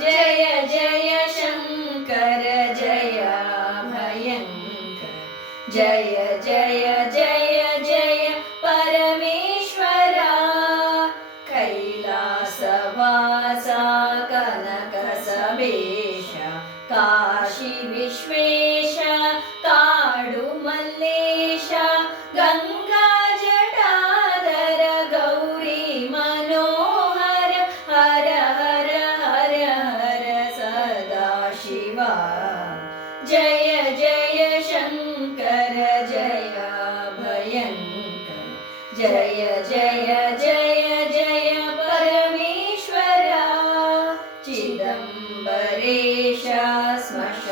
जय जय शङ्कर जय भयङ्कर जय जय जय जय परमेश्वरा कैलासवासा कनकसवेश काशी विश्वेश काडु मल्लेश गंगा जटाधर गौरी मनोहर हर हर हर हर सदा शिवा जय जय शङ्कर जय भयङ्कर जय जय जय जय परमेश्वरा चिदम्बरेश स्मश